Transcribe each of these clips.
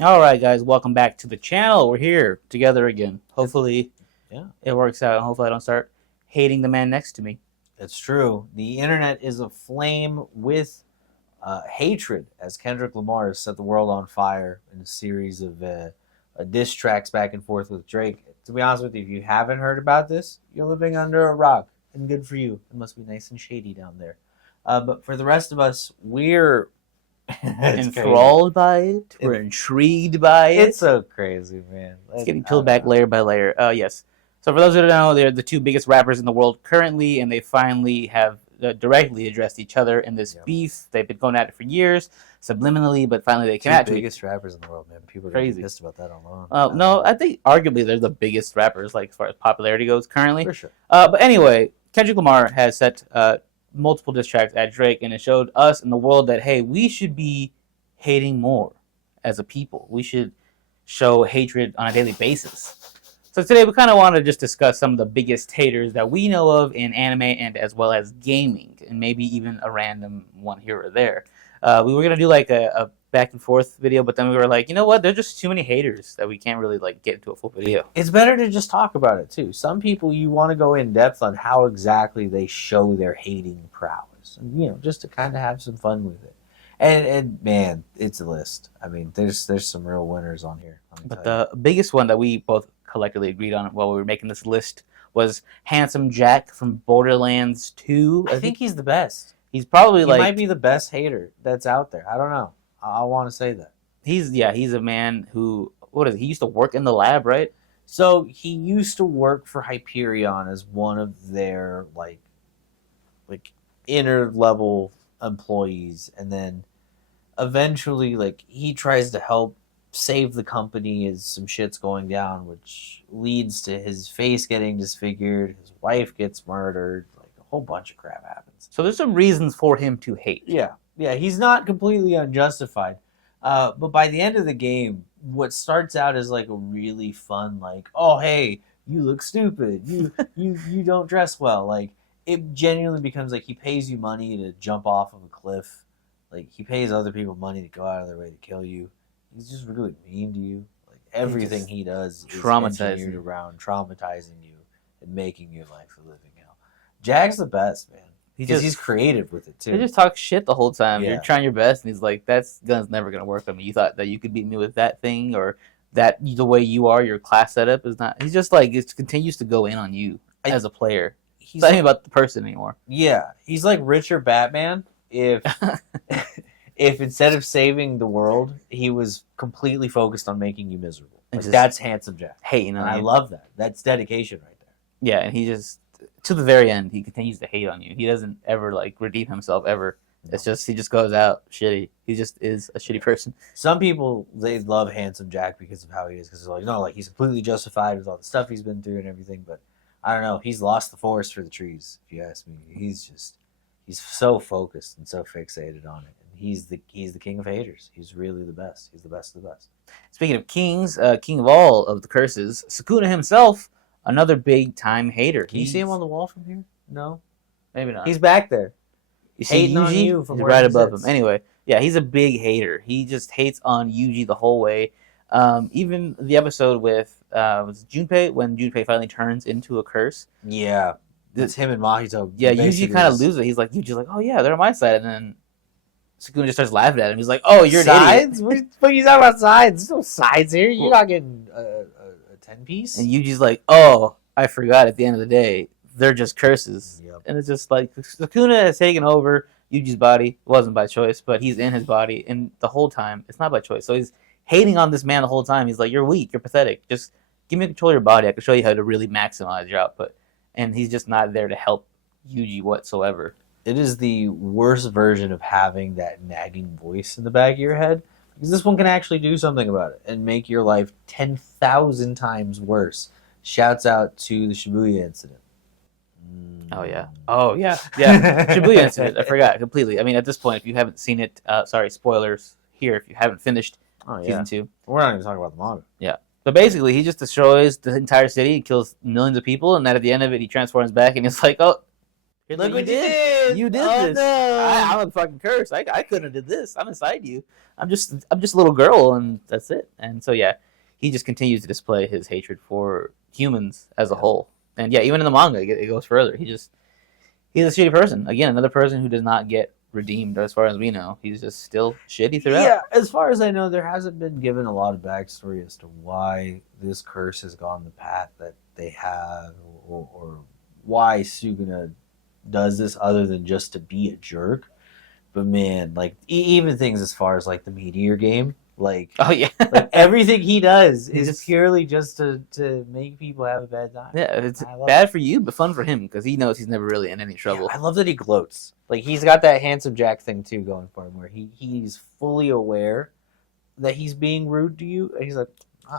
Alright guys, welcome back to the channel. We're here together again. Hopefully it works out. Hopefully I don't start hating the man next to me. It's true. The internet is aflame with hatred as Kendrick Lamar has set the world on fire in a series of diss tracks back and forth with Drake. To be honest with you, if you haven't heard about this, you're living under a rock, and good for you. It must be nice and shady down there. But for the rest of us, we're enthralled by it. We're intrigued by it. It's so crazy, man. It's getting peeled back layer by layer. Yes. So for those who don't know, they're the two biggest rappers in the world currently, and they finally have directly addressed each other in this beef. They've been going at it for years, subliminally, but finally they came at the biggest rappers in the world, man. People are crazy pissed about that alone. No, I think arguably they're the biggest rappers, like as far as popularity goes currently. For sure. But anyway, Kendrick Lamar has set multiple diss tracks at Drake, and it showed us in the world that, hey, we should be hating more as a people. We should show hatred on a daily basis. So today we kind of want to just discuss some of the biggest haters that we know of in anime and as well as gaming, and maybe even a random one here or there. We were going to do like a back and forth video, but then we were like, you know what, there's just too many haters that we can't really like get into a full video. It's better to just talk about it too. Some people, you want to go in depth on how exactly they show their hating prowess, and, you know, just to kind of have some fun with it. And man, it's a list. I mean, there's some real winners on here. But the biggest one that we both collectively agreed on while we were making this list was Handsome Jack from Borderlands 2. I think he's the best. He's probably he might be the best hater that's out there. I don't know. I want to say that. He's a man who, he used to work in the lab, right? So he used to work for Hyperion as one of their like inner level employees, and then eventually like he tries to help save the company as some shit's going down, which leads to his face getting disfigured, his wife gets murdered, like a whole bunch of crap happens. So there's some reasons for him to hate. Yeah, he's not completely unjustified. But by the end of the game, what starts out as like a really fun, like, oh hey, you look stupid, you don't dress well, like it genuinely becomes like he pays you money to jump off of a cliff, like he pays other people money to go out of their way to kill you. He's just really mean to you. Like everything he does is engineered around traumatizing you and making your life a living hell. Jack's the best, man. Because he's creative with it too. He just talks shit the whole time. Yeah. You're trying your best, and he's like, "That gun's never gonna work on me. You thought that you could beat me with that thing, or that the way you are, your class setup is not." He's just like, it continues to go in on you as a player. He's not even about the person anymore. Yeah, he's like Richard Batman if instead of saving the world, he was completely focused on making you miserable. Like, that's Handsome Jack. Hating on you. I love that. That's dedication right there. Yeah, and he just, to the very end, he continues to hate on you. He doesn't ever like redeem himself ever. No. It's just, he just goes out shitty. He just is a shitty person. Some people, they love Handsome Jack because of how he is, because they're like, no, like he's completely justified with all the stuff he's been through and everything. But I don't know. He's lost the forest for the trees, if you ask me. He's so focused and so fixated on it. He's the king of haters. He's really the best. He's the best of the best. Speaking of kings, king of all of the curses, Sukuna himself, another big time hater. Can you see him on the wall from here? No, maybe not. He's back there. You see Yuji? On you from right above him. Anyway, yeah, he's a big hater. He just hates on Yuji the whole way. Even the episode with was Junpei, when Junpei finally turns into a curse. Yeah, it's him and Mahito. Yeah, Yuji kind of loses it. Yuji's like, oh yeah, they're on my side, and then Sukuna just starts laughing at him. He's like, "Oh, you're sides? an idiot." What are you talking about sides? There's no sides here. You're not getting a 10-piece. And Yuji's like, "Oh, I forgot. At the end of the day, they're just curses." Yep. And it's just like Sukuna has taken over Yuji's body. It wasn't by choice, but he's in his body, and the whole time it's not by choice. So he's hating on this man the whole time. He's like, "You're weak. You're pathetic. Just give me control of your body. I can show you how to really maximize your output." And he's just not there to help Yuji whatsoever. It is the worst version of having that nagging voice in the back of your head, because this one can actually do something about it and make your life 10,000 times worse. Shouts out to the Shibuya incident. Oh yeah. Shibuya incident. I forgot completely. I mean, at this point, if you haven't seen it, sorry, spoilers here. If you haven't finished season 2, we're not even talking about the manga. Yeah. But basically, he just destroys the entire city, kills millions of people, and then at the end of it, he transforms back, and it's like, oh, Here's Look what you did. You did Oh, this. no. I'm a fucking curse. I couldn't have did this. I'm inside you. I'm just a little girl, and that's it. And so yeah, he just continues to display his hatred for humans as a whole. And yeah, even in the manga, it goes further. He's a shitty person. Again, another person who does not get redeemed, as far as we know. He's just still shitty throughout. Yeah, as far as I know, there hasn't been given a lot of backstory as to why this curse has gone the path that they have, or why Suguna does this other than just to be a jerk. But man, like even things as far as like the Meteor game, like Oh yeah. like everything he does He is just- purely just to make people have a bad time. Yeah, it's I love bad for you, but fun for him because he knows he's never really in any trouble. Yeah, I love that he gloats. Like he's got that handsome Jack thing too going for him, where he's fully aware that he's being rude to you, and he's like,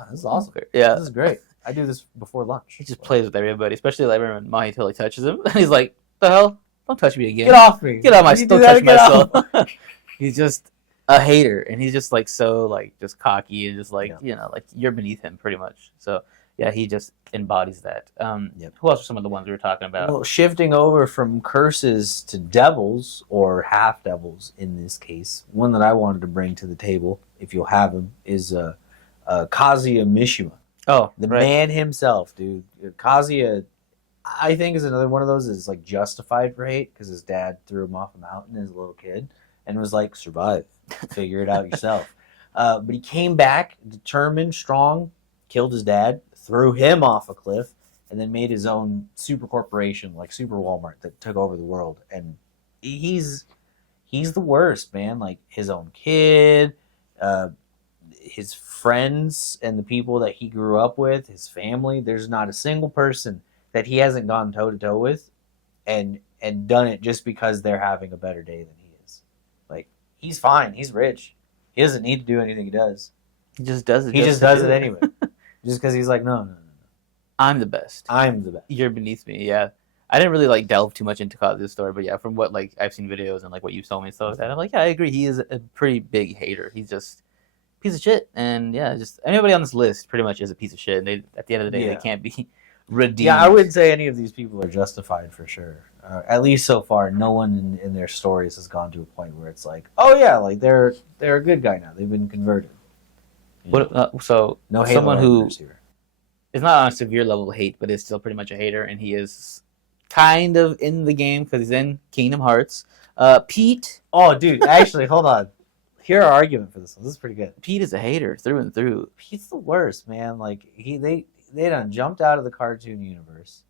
this is awesome. Yeah, This is great. I do this before lunch. he just plays with everybody, especially like when Mahito touches him. He's like, "The hell? Don't touch me again! Get off me! Get out my! If you Don't do that, touch my get soul!" off. He's just a hater, and he's just like so like just cocky and just like Yeah. you know like you're beneath him pretty much. So yeah, he just embodies that. Yep. Who else are some of the ones we were talking about? Well, shifting over from curses to devils, or half devils in this case, one that I wanted to bring to the table, if you'll have him, is Kazuya Mishima. Oh, The right. man himself, dude. Kazuya, I think, is another one of those that's like justified for hate because his dad threw him off a mountain as a little kid and was like, survive, figure it out yourself. But he came back determined, strong, killed his dad, threw him off a cliff, and then made his own super corporation like Super Walmart that took over the world. And he's the worst, man. Like his own kid, his friends and the people that he grew up with, his family. There's not a single person that he hasn't gone toe to toe with, and done it just because they're having a better day than he is. Like he's fine, he's rich, he doesn't need to do anything he does. He just does it. He just to does do it anyway, just because he's like, no, I'm the best. I'm the best. You're beneath me. Yeah, I didn't really like delve too much into Kazu's story, but yeah, from what like I've seen videos and like what you've told me and stuff like that, I'm like, yeah, I agree. He is a pretty big hater. He's just a piece of shit, and yeah, just anybody on this list pretty much is a piece of shit. And they, at the end of the day, Yeah. they can't be redeemed. Yeah, I wouldn't say any of these people are justified for sure. At least so far, no one in their stories has gone to a point where it's like, oh yeah, like they're a good guy now. They've been converted. You know? What, so No Halo someone who actors here. is not on a severe level of hate, but is still pretty much a hater, and he is kind of in the game because he's in Kingdom Hearts. Pete. Oh, dude, actually, hold on. Hear our argument for this one. This is pretty good. Pete is a hater through and through. Pete's the worst, man. Like they done jumped out of the cartoon universe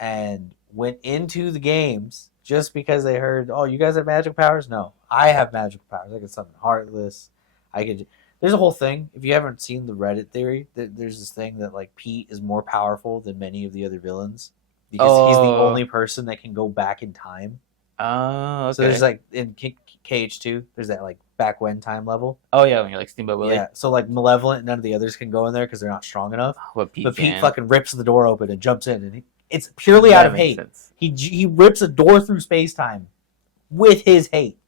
and went into the games just because they heard, oh, you guys have magic powers? No, I have magical powers. I can summon Heartless. I could. There's a whole thing. If you haven't seen the Reddit theory, there's this thing that like Pete is more powerful than many of the other villains because he's the Oh. only person that can go back in time. Oh, okay. So there's like in KH2, there's that like back when time level. oh yeah, when you're like Steamboat Willie. Yeah, so like Malevolent, none of the others can go in there because they're not strong enough. What Pete But Pete can. fucking rips the door open and jumps in, and it's purely That out of makes hate. sense. He rips a door through space time with his hate.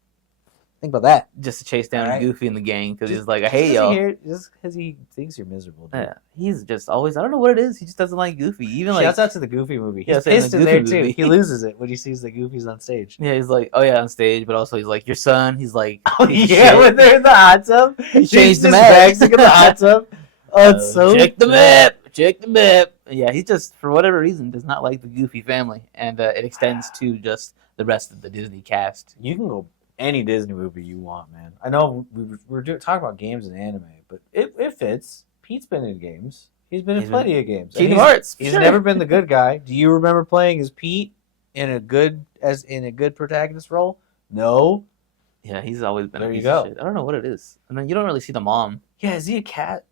Think about that. Just to chase down Alright. Goofy and the gang because he's Just- like, I hate y'all. Just because he thinks you're miserable. Dude. Yeah, he's just always. I don't know what it is. He just doesn't like Goofy. Even like Shouts out to the Goofy movie. Yeah, He's it's in pissed the in there Goofy too. movie. He loses it when he sees the Goofy's on stage. yeah, he's like, oh yeah, on stage, but also he's like your son. He's like, Oh piece of yeah, shit. when they're in the hot tub, he changed the his map. bags in the hot tub. Oh, it's so check the bad. map. Check the map. Yeah, he just for whatever reason does not like the Goofy family, and it extends to just the rest of the Disney cast. You can go any Disney movie you want, man. I know we're talking about games and anime, but it fits. Pete's been in games. He's been in He's plenty of games. And Kingdom Hearts. He's sure. never been the good guy. Do you remember playing as Pete in a good protagonist role? No. Yeah, he's always been. There a you piece go. Of shit. I don't know what it is, and then you don't really see the mom. Yeah, is he a cat?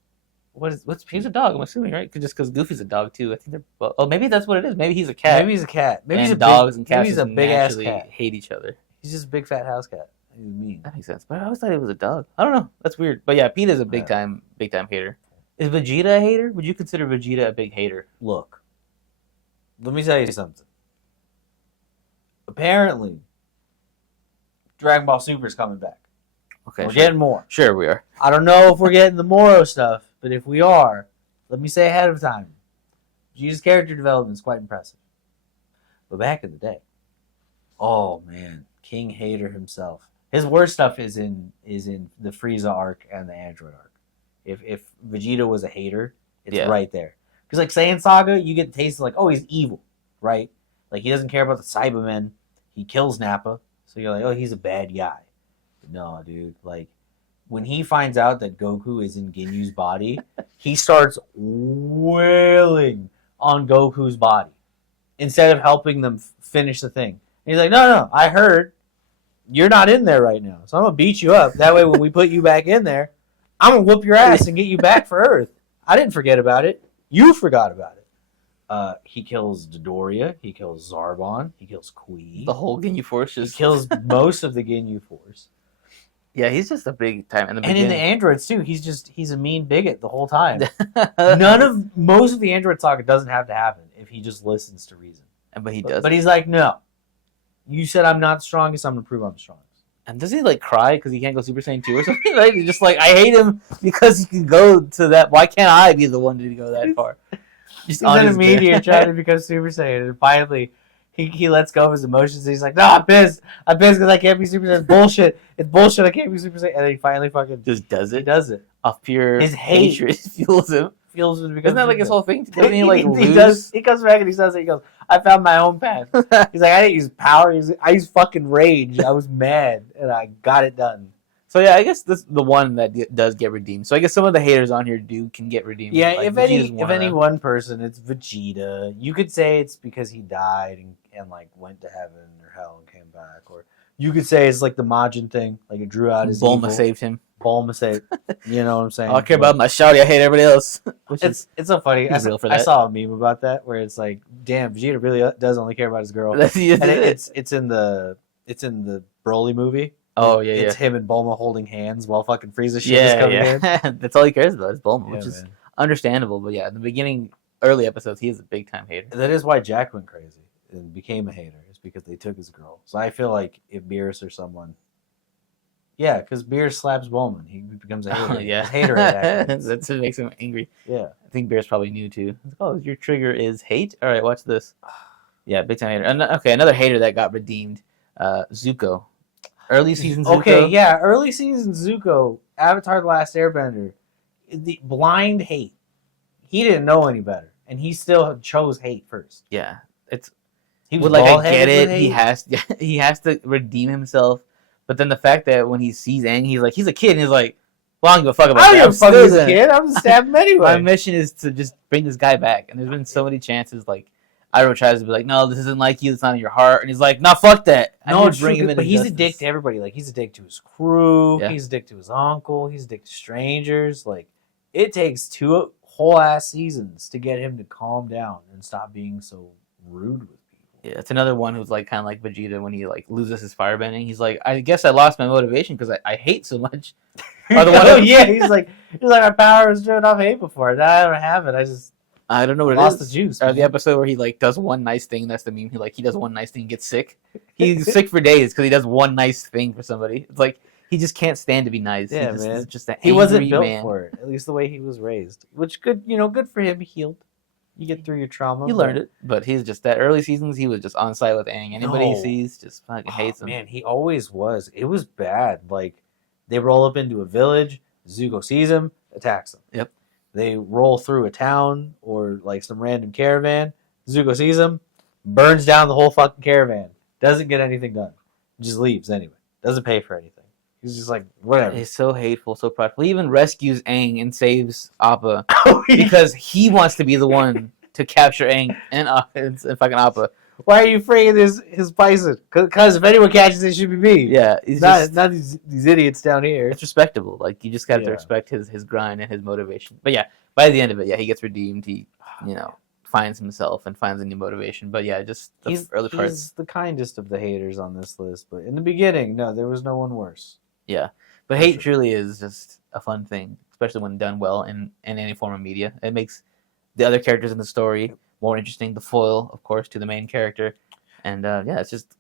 What's He's a dog. I'm assuming, right? Just because Goofy's a dog too. I think they're. Well, oh, maybe that's what it is. Maybe he's a cat. Maybe he's a cat. Maybe and he's a dogs big, and cats maybe he's a just big ass naturally cat. hate each other. He's just a big fat house cat. He's mean. That makes sense. But I always thought it was a dog. I don't know. That's weird. But yeah, Pete is a big time hater. Is Vegeta a hater? Would you consider Vegeta a big hater? Look, let me tell you something. Apparently, Dragon Ball Super is coming back. Okay, We're sure. getting more. Sure we are. I don't know if we're getting the Moro stuff, but if we are, let me say ahead of time, Vegeta's character development is quite impressive. But back in the day, Oh man, King Hater himself. His worst stuff is in the Frieza arc and the Android arc. If Vegeta was a hater, it's Yeah. right there. Because like Saiyan Saga, you get the taste of like, oh, he's evil, right? Like he doesn't care about the Cybermen. He kills Nappa, so you're like, oh, he's a bad guy. But no, dude, like when he finds out that Goku is in Ginyu's body, he starts wailing on Goku's body instead of helping them finish the thing. And he's like, no, I heard you're not in there right now, so I'm gonna beat you up. That way, when we put you back in there, I'm gonna whoop your ass and get you back for Earth. I didn't forget about it. You forgot about it. He kills Dodoria. He kills Zarbon. He kills Kui. The whole Ginyu Force He just kills most of the Ginyu Force. Yeah, he's just a big time in the And in the beginning. androids too, he's a mean bigot the whole time. Most of the android saga doesn't have to happen if he just listens to reason. But he does. But he's like, no. You said I'm not strongest. I'm gonna prove I'm strongest. And does he like cry because he can't go Super Saiyan 2 or something? Right? He's just like, I hate him because he can go to that. Why can't I be the one to go that far? Just He's in a meteor trying to become Super Saiyan, and finally he lets go of his emotions. And he's like, no, I'm pissed because I can't be Super Saiyan. It's bullshit. It's bullshit. I can't be Super Saiyan. And then he finally fucking just does he it does it. off pure His hate. hatred fuels him. Feels it because Isn't that like his whole thing? Doesn't he like lose? he does. He comes back and he says it. He goes, I found my own path. He's like, I didn't use power. I used fucking rage. I was mad and I got it done. So yeah, I guess this the one that does get redeemed. So I guess some of the haters on here can get redeemed. Yeah, Like, if Vegeta's any of them. one person, it's Vegeta. You could say it's because he died and like went to heaven or hell and came back, or you could say it's like the Majin thing, like it drew out his Bulma evil. saved him. Bulma saved. You know what I'm saying? I don't care about my shouty. I hate everybody else. Which is It's so funny. he's real for I that. saw a meme about that where it's like, damn, Vegeta really does only care about his girl. that's And it's in the Broly movie. oh yeah, It's him and Bulma holding hands while fucking Frieza shit is yeah, coming in. yeah. That's all he cares about is Bulma, Yeah, which is man. understandable. But yeah, in the beginning, early episodes, he is a big time hater. That is why Jack went crazy and became a hater. It's because they took his girl. So I feel like if Beerus or someone, yeah, because Beerus slaps Bulma, he becomes a hater. Oh, yeah, A hater at that. that's what makes him angry. Yeah. I think Bears probably knew too. Oh, your trigger is hate. All right, watch this. Yeah, big time hater. Okay, another hater that got redeemed. Zuko, early season Zuko. Okay, yeah, early season Zuko, Avatar: The Last Airbender, the blind hate. He didn't know any better, and he still chose hate first. Yeah, it's He well, like I bald-headed get it. with hate. He has to redeem himself. But then the fact that when he sees Aang, he's a kid, and he's like, well, I don't give a fuck about I that. don't give a fuck as a still kid. I'm just stab him My anyway. mission is to just bring this guy back. And there's been so many chances, like, Iroh tries to be like, no, this isn't like you. It's not in your heart. And he's like, no, fuck that. I No, need it's to bring true, him in but he's a justice. dick to everybody. Like he's a dick to his crew. Yeah. He's a dick to his uncle. He's a dick to strangers. Like it takes 2 whole ass seasons to get him to calm down and stop being so rude with people. Yeah, it's another one who's like kind of like Vegeta when he like loses his firebending. He's like, I guess I lost my motivation because I hate so much. Or the one Oh that- yeah, he's like my power was driven off hate before. Now I don't have it. I just I don't know what lost it is. the juice. Or the man. episode where he like does one nice thing. That's the meme. He does one nice thing, and gets sick. He's sick for days because he does one nice thing for somebody. It's like he just can't stand to be nice. Yeah, He's man. just an He wasn't angry built man. for it. At least the way he was raised, which good for him. He healed. You get through your trauma. You learned it, but he's just that early seasons. He was just on side with Aang. Anybody No. he sees just fucking hates him. Man, he always was. It was bad. Like they roll up into a village, Zuko sees him, attacks him. Yep. They roll through a town or like some random caravan, Zuko sees him, burns down the whole fucking caravan. Doesn't get anything done. Just leaves anyway. Doesn't pay for anything. He's just like whatever. He's so hateful, so prideful. He even rescues Aang and saves Appa because he wants to be the one to capture Aang and fucking Appa. Why are you afraid of his bison? Because if anyone catches it, it should be me. Yeah, he's Not, just, not these idiots down here. it's respectable. Like you just got to Yeah. respect his grind and his motivation. But yeah, by the end of it, yeah, he gets redeemed. He finds himself and finds a new motivation. But yeah, just the early parts. He's the kindest of the haters on this list, but in the beginning, no, there was no one worse. Yeah, but hate truly is just a fun thing, especially when done well in any form of media. It makes the other characters in the story more interesting. The foil, of course, to the main character, and yeah, it's just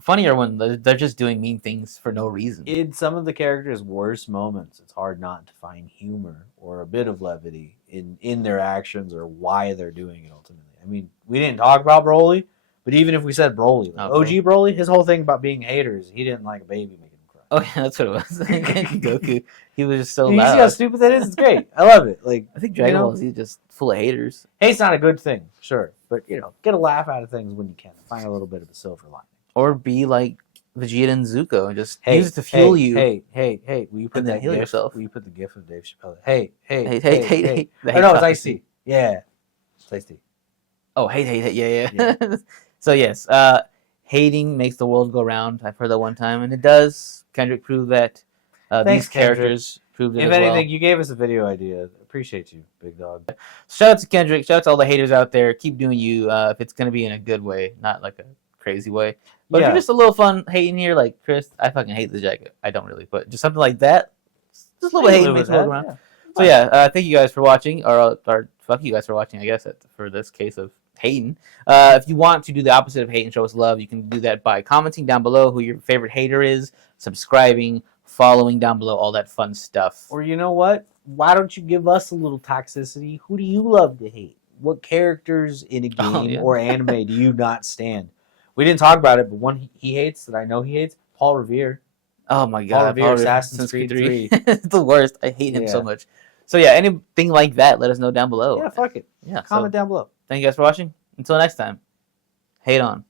funnier when they're just doing mean things for no reason. In some of the characters' worst moments, it's hard not to find humor or a bit of levity in their actions or why they're doing it ultimately. I mean, we didn't talk about Broly, But even if we said Broly, like, Okay. OG Broly, his whole thing about being haters, he didn't like a baby making him cry. Oh yeah, that's what it was. Goku, he was just so You see how loud. stupid that is? It's great. I love it. Like, I think you Dragon know, Ball Z is just full of haters. hate's not a good thing, sure, but get a laugh out of things when you can. Find a little bit of a silver lining. Or be like Vegeta and Zuko and just use it to fuel you. Hey! Will you put And then that heal gif? yourself. Will you put the gif of Dave Chappelle? Hey! Hey. The Oh hate no, it's prophecy. Ice-T. Yeah, it's Ice-T. Oh, hate. Yeah. So yes, hating makes the world go round. I've heard that one time, and it does. Kendrick proved that. Thanks, These characters proved it If as anything, well. you gave us a video idea. Appreciate you, big dog. Shout out to Kendrick. Shout out to all the haters out there. Keep doing you. If it's gonna be in a good way, not like a crazy way. But if Yeah. you're just a little fun hating here, like Chris, I fucking hate the jacket. I don't really, but just something like that. Just a little bit of hating makes the world go round. So yeah, thank you guys for watching, or fuck you guys for watching. I guess for this case of hating. If you want to do the opposite of hate and show us love, you can do that by commenting down below who your favorite hater is, subscribing, following down below, all that fun stuff. Or you know what? Why don't you give us a little toxicity? Who do you love to hate? What characters in a game yeah. or anime do you not stand? We didn't talk about it, but one he hates that I know he hates, Paul Revere. Oh my god, Revere, Assassin's Creed 3. It's the worst. I hate him so Yeah. much. So yeah, anything like that, let us know down below. Yeah, fuck it. Yeah, Comment so down below. thank you guys for watching. Until next time, hate on.